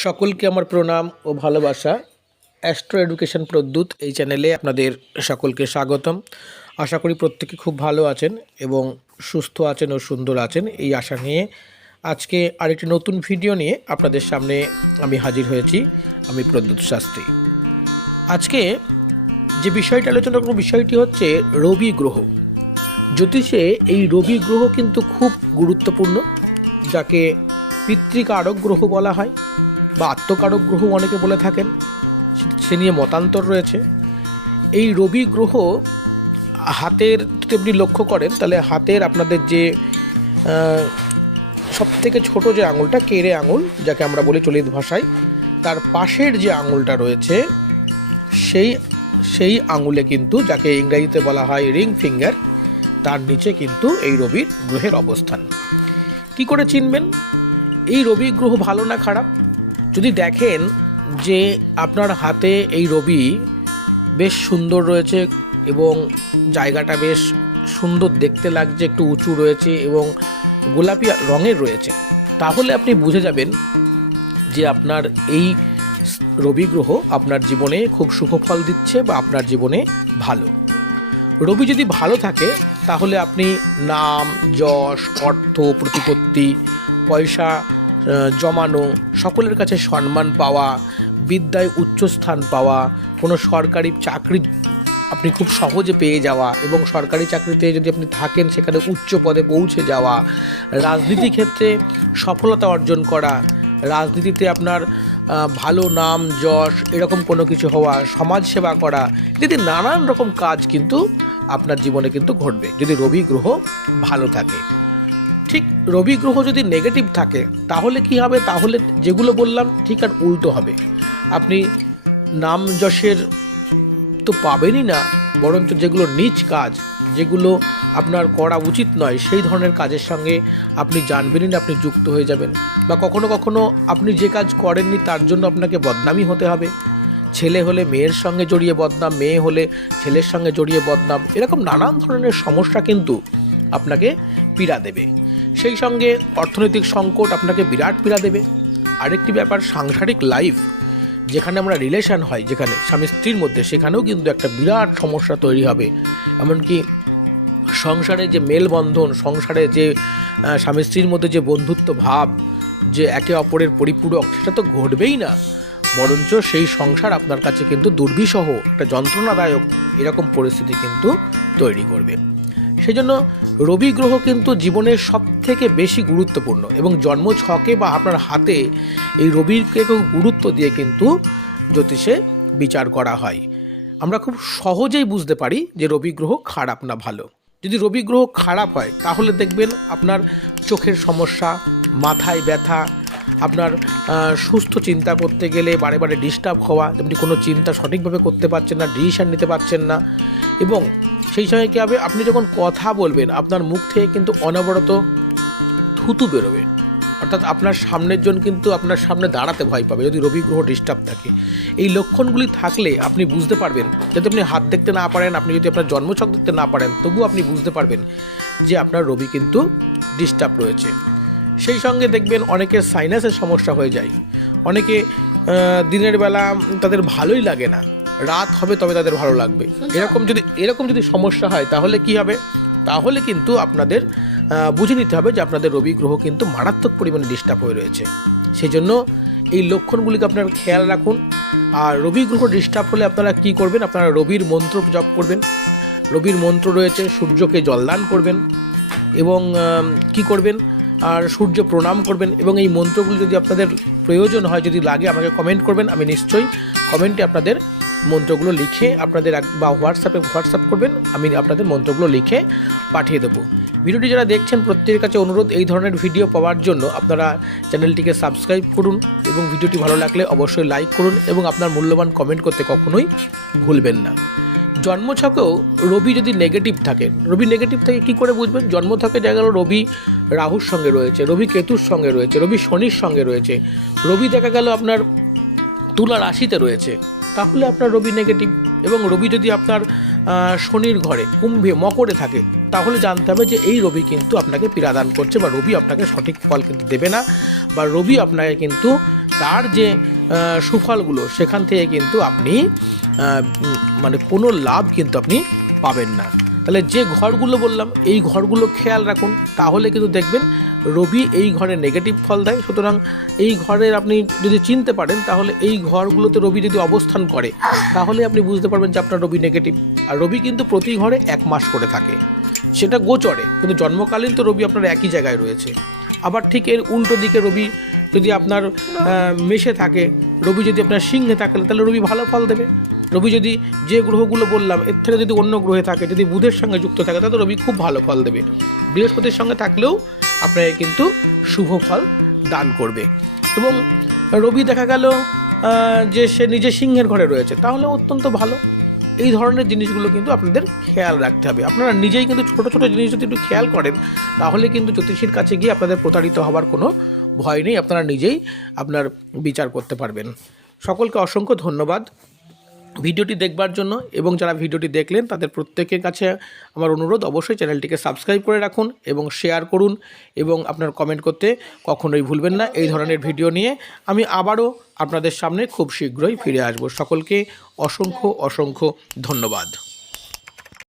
সকলকে আমার প্রণাম ও ভালোবাসা। অ্যাস্ট্রো এডুকেশন প্রদ্যুৎ এই চ্যানেলে আপনাদের সকলকে স্বাগতম। আশা করি প্রত্যেকে খুব ভালো আছেন এবং সুস্থ আছেন ও সুন্দর আছেন এই আশা নিয়ে আজকে আরেকটি নতুন ভিডিও নিয়ে আপনাদের সামনে আমি হাজির হয়েছি। আমি প্রদ্যুৎ শাস্ত্রী। আজকে যে বিষয়টি আলোচনা করব বিষয়টি হচ্ছে রবি গ্রহ। জ্যোতিষে এই রবি গ্রহ কিন্তু খুব গুরুত্বপূর্ণ, যাকে পিতৃকারক গ্রহ বলা হয় বা আত্মকারক গ্রহ অনেকে বলে থাকেন, সে নিয়ে মতান্তর রয়েছে। এই রবি গ্রহ হাতের যদি আপনি লক্ষ্য করেন তাহলে হাতের আপনাদের যে সবথেকে ছোট যে আঙুলটা কেড়ে আঙুল যাকে আমরা বলি চলিত ভাষায়, তার পাশের যে আঙুলটা রয়েছে সেই আঙুলে কিন্তু, যাকে ইংরেজিতে বলা হয় রিং ফিঙ্গার, তার নিচে কিন্তু এই রবি গ্রহের অবস্থান। কি করে চিনবেন এই রবি গ্রহ ভালো না খারাপ? যদি দেখেন যে আপনার হাতে এই রবি বেশ সুন্দর রয়েছে এবং জায়গাটা বেশ সুন্দর দেখতে লাগছে, একটু উঁচু রয়েছে এবং গোলাপি রঙের রয়েছে, তাহলে আপনি বুঝে যাবেন যে আপনার এই রবি গ্রহ আপনার জীবনে খুব শুভ ফল দিচ্ছে বা আপনার জীবনে ভালো। রবি যদি ভালো থাকে তাহলে আপনি নাম, যশ, অর্থ, প্রতিপত্তি, পয়সা জমানো, সকলের কাছে সম্মান পাওয়া, বিদ্যায় উচ্চস্থান পাওয়া, কোনো সরকারি চাকরি আপনি খুব সহজে পেয়ে যাওয়া এবং সরকারি চাকরিতে যদি আপনি থাকেন সেখানে উচ্চ পদে পৌঁছে যাওয়া, রাজনীতি ক্ষেত্রে সফলতা অর্জন করা, রাজনীতিতে আপনার ভালো নাম, যশ, এরকম কোনো কিছু হওয়া, সমাজ সেবা করা, যদি নানান রকম কাজ কিন্তু আপনার জীবনে কিন্তু ঘটবে যদি রবি গ্রহ ভালো থাকে। ঠিক রবি গ্রহ যদি নেগেটিভ থাকে তাহলে কি হবে? তাহলে যেগুলো বললাম ঠিক আর উল্টো হবে। আপনি নাম যশের তো পাবেনই না, বরঞ্চ যেগুলো নীচ কাজ, যেগুলো আপনার করা উচিত নয়, সেই ধরনের কাজের সঙ্গে আপনি জানবেনই না, আপনি যুক্ত হয়ে যাবেন। বা কখনো কখনো আপনি যে কাজ করেননি তার জন্য আপনাকে বদনামই হতে হবে। ছেলে হলে মেয়ের সঙ্গে জড়িয়ে বদনাম, মেয়ে হলে ছেলের সঙ্গে জড়িয়ে বদনাম, এরকম নানান ধরনের সমস্যা কিন্তু আপনাকে পীড়া দেবে। সেই সঙ্গে অর্থনৈতিক সংকট আপনাকে বিরাট পীড়া দেবে। আরেকটি ব্যাপার, সাংসারিক লাইফ, যেখানে আমরা রিলেশন হয়, যেখানে স্বামী স্ত্রীর মধ্যে, সেখানেও কিন্তু একটা বিরাট সমস্যা তৈরি হবে। এমনকি সংসারে যে মেলবন্ধন, সংসারে যে স্বামী স্ত্রীর মধ্যে যে বন্ধুত্ব ভাব, যে একে অপরের পরিপূরক, সেটা তো ঘটবেই না, বরঞ্চ সেই সংসার আপনার কাছে কিন্তু দুর্বিষহ, একটা যন্ত্রণাদায়ক এরকম পরিস্থিতি কিন্তু তৈরি করবে। সেই জন্য রবি গ্রহ কিন্তু জীবনের সবথেকে বেশি গুরুত্বপূর্ণ এবং জন্ম ছকে বা আপনার হাতে এই রবিকে খুব গুরুত্ব দিয়ে কিন্তু জ্যোতিষে বিচার করা হয়। আমরা খুব সহজেই বুঝতে পারি যে রবি গ্রহ খারাপ না ভালো। যদি রবি গ্রহ খারাপ হয় তাহলে দেখবেন আপনার চোখের সমস্যা, মাথায় ব্যথা, আপনার সুস্থ চিন্তা করতে গেলে বারে বারে ডিস্টার্ব হওয়া, যেমনি কোনো চিন্তা সঠিকভাবে করতে পারছেন না, ডিসিশন নিতে পারছেন না, এবং সেই সময় কী হবে, আপনি যখন কথা বলবেন আপনার মুখ থেকে কিন্তু অনবরত থুতু বেরোবে, অর্থাৎ আপনার সামনের জন কিন্তু আপনার সামনে দাঁড়াতে ভয় পাবে যদি রবি গ্রহ ডিস্টার্ব থাকে। এই লক্ষণগুলি থাকলে আপনি বুঝতে পারবেন, যদি আপনি হাত দেখতে না পারেন, আপনি যদি আপনার জন্মছক দেখতে না পারেন, তবুও আপনি বুঝতে পারবেন যে আপনার রবি কিন্তু ডিস্টার্ব রয়েছে। সেই সঙ্গে দেখবেন অনেকের সাইনাসের সমস্যা হয়ে যায়, অনেকে দিনের বেলা তাদের ভালোই লাগে না, রাত হবে তবে তাদের ভালো লাগবে, এরকম যদি সমস্যা হয় তাহলে কি হবে? তাহলে কিন্তু আপনাদের বুঝে নিতে হবে যে আপনাদের রবি গ্রহ কিন্তু মারাত্মক পরিমাণে ডিস্টার্ব হয়ে রয়েছে। সেই জন্য এই লক্ষণগুলিকে আপনারা খেয়াল রাখুন। আর রবি গ্রহ ডিস্টার্ব হলে আপনারা কি করবেন? আপনারা রবির মন্ত্র জপ করবেন। রবির মন্ত্র রয়েছে, সূর্যকে জলদান করবেন এবং কি করবেন, আর সূর্য প্রণাম করবেন। এবং এই মন্ত্রগুলি যদি আপনাদের প্রয়োজন হয়, যদি লাগে, আমাকে কমেন্ট করবেন, আমি নিশ্চয়ই কমেন্টে আপনাদের মন্ত্রগুলো লিখে আপনাদের বা হোয়াটসঅ্যাপ করবেন, আমি আপনাদের মন্ত্রগুলো লিখে পাঠিয়ে দেবো। ভিডিওটি যারা দেখছেন প্রত্যেকের কাছে অনুরোধ, এই ধরনের ভিডিও পাওয়ার জন্য আপনারা চ্যানেলটিকে সাবস্ক্রাইব করুন এবং ভিডিওটি ভালো লাগলে অবশ্যই লাইক করুন এবং আপনার মূল্যবান কমেন্ট করতে কখনোই ভুলবেন না। জন্মছকেও রবি যদি নেগেটিভ থাকে, রবি নেগেটিভ থাকে কী করে বুঝবেন? জন্মছকে দেখা গেল রবি রাহুর সঙ্গে রয়েছে, রবি কেতুর সঙ্গে রয়েছে, রবি শনির সঙ্গে রয়েছে, রবি দেখা গেল আপনার তুলা রাশিতে রয়েছে, তাহলে আপনার রবি নেগেটিভ। এবং রবি যদি আপনার শনির ঘরে, কুম্ভে, মকরে থাকে, তাহলে জানতে হবে যে এই রবি কিন্তু আপনাকে পীড়াদান করছে বা রবি আপনাকে সঠিক ফল কিন্তু দেবে না, বা রবি আপনাকে কিন্তু তার যে সুফলগুলো সেখান থেকে কিন্তু আপনি মানে কোনো লাভ কিন্তু আপনি পাবেন না। তাহলে যে ঘরগুলো বললাম এই ঘরগুলো খেয়াল রাখুন, তাহলে কিন্তু দেখবেন রবি এই ঘরে নেগেটিভ ফল দেয়। সুতরাং এই ঘরের আপনি যদি চিনতে পারেন তাহলে এই ঘরগুলোতে রবি যদি অবস্থান করে তাহলে আপনি বুঝতে পারবেন যে আপনার রবি নেগেটিভ। আর রবি কিন্তু প্রতি ঘরে 1 মাস করে থাকে, সেটা গোচরে, কিন্তু জন্মকালীন তো রবি আপনার একই জায়গায় রয়েছে। আবার ঠিক এর উল্টো দিকে রবি যদি আপনার মেষে থাকে, রবি যদি আপনার সিংহে থাকে তাহলে রবি ভালো ফল দেবে। রবি যদি যে গ্রহগুলো বললাম এর থেকে যদি অন্য গ্রহে থাকে, যদি বুধের সঙ্গে যুক্ত থাকে তাহলে রবি খুব ভালো ফল দেবে। বৃহস্পতির সঙ্গে থাকলেও আপনাকে কিন্তু শুভ ফল দান করবে। এবং রবি দেখা গেল যে সে নিজে সিংহের ঘরে রয়েছে, তাহলে অত্যন্ত ভালো। এই ধরনের জিনিসগুলো কিন্তু আপনাদের খেয়াল রাখতে হবে। আপনারা নিজেই কিন্তু ছোটো ছোটো জিনিস যদি একটু খেয়াল করেন তাহলে কিন্তু জ্যোতিষীর কাছে গিয়ে আপনাদের প্রতারিত হওয়ার কোনো ভয় নেই, আপনারা নিজেই আপনার বিচার করতে পারবেন। সকলকে অসংখ্য ধন্যবাদ ভিডিওটি দেখবার জন্য, এবং যারা ভিডিওটি দেখলেন তাদের প্রত্যেকের কাছে আমার অনুরোধ, অবশ্যই চ্যানেলটিকে সাবস্ক্রাইব করে রাখুন এবং শেয়ার করুন, এবং আপনার কমেন্ট করতে কখনোই ভুলবেন না। এই ধরনের ভিডিও নিয়ে আমি আবারও আপনাদের সামনে খুব শীঘ্রই ফিরে আসব। সকলকে অসংখ্য অসংখ্য ধন্যবাদ।